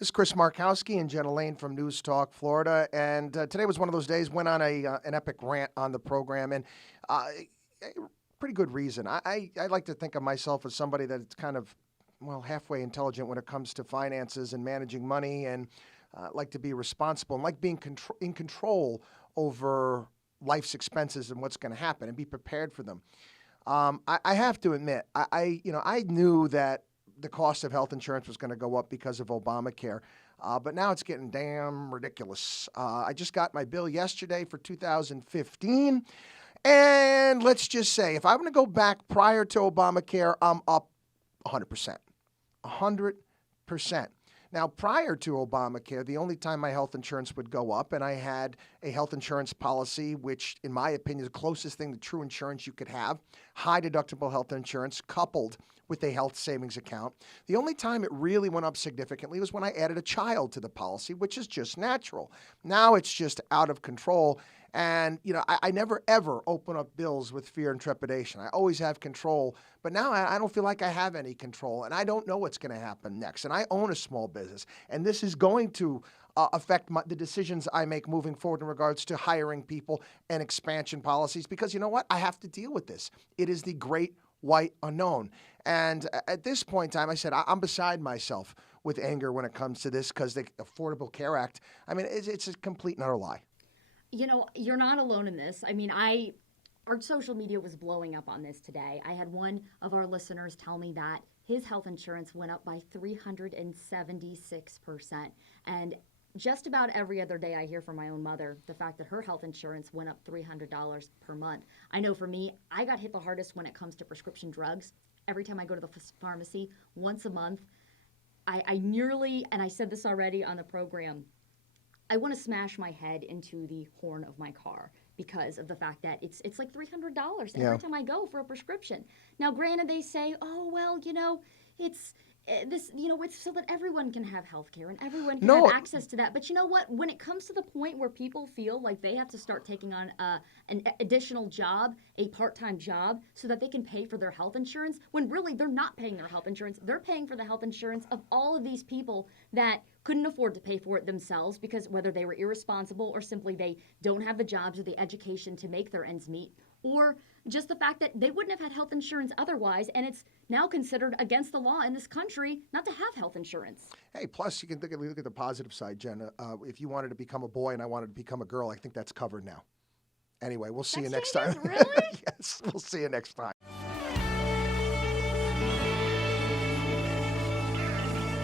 This is Chris Markowski and Jenna Lane from News Talk, Florida. And today was one of those days, went on an epic rant on the program, and pretty good reason. I like to think of myself as somebody that's kind of, well, halfway intelligent when it comes to finances and managing money, and like to be responsible and like being in control over life's expenses and what's going to happen and be prepared for them. I have to admit, I knew that the cost of health insurance was going to go up because of Obamacare, but now it's getting damn ridiculous. I just got my bill yesterday for 2015, and let's just say if I'm going to go back prior to Obamacare, I'm up 100%. 100%. Now, prior to Obamacare, the only time my health insurance would go up, and I had a health insurance policy, which, in my opinion, is the closest thing to true insurance you could have, high deductible health insurance coupled with a health savings account. The only time it really went up significantly was when I added a child to the policy, which is just natural. Now it's just out of control. And, I never, ever open up bills with fear and trepidation. I always have control. But now I don't feel like I have any control, and I don't know what's going to happen next. And I own a small business, and this is going to affect the decisions I make moving forward in regards to hiring people and expansion policies, because you know what? I have to deal with this. It is the great white unknown. And at this point in time, I said, I'm beside myself with anger when it comes to this, because the Affordable Care Act, it's a complete and utter lie. You're not alone in this. Our social media was blowing up on this today. I had one of our listeners tell me that his health insurance went up by 376%. And just about every other day I hear from my own mother the fact that her health insurance went up $300 per month. I know for me, I got hit the hardest when it comes to prescription drugs. Every time I go to the pharmacy once a month, I nearly, and I said this already on the program, I want to smash my head into the horn of my car because of the fact that it's like $300 every time I go for a prescription. Now, granted, they say, oh, well, it's it's so that everyone can have health care and everyone can have access to that. But you know what? When it comes to the point where people feel like they have to start taking on an additional job, a part-time job, so that they can pay for their health insurance, when really they're not paying their health insurance. They're paying for the health insurance of all of these people that couldn't afford to pay for it themselves because whether they were irresponsible or simply they don't have the jobs or the education to make their ends meet, or just the fact that they wouldn't have had health insurance otherwise, and it's now considered against the law in this country not to have health insurance. Hey, plus you can look at the positive side, Jenna. If you wanted to become a boy and I wanted to become a girl, I think that's covered now. Anyway, we'll see you next time. Really? Yes, we'll see you next time.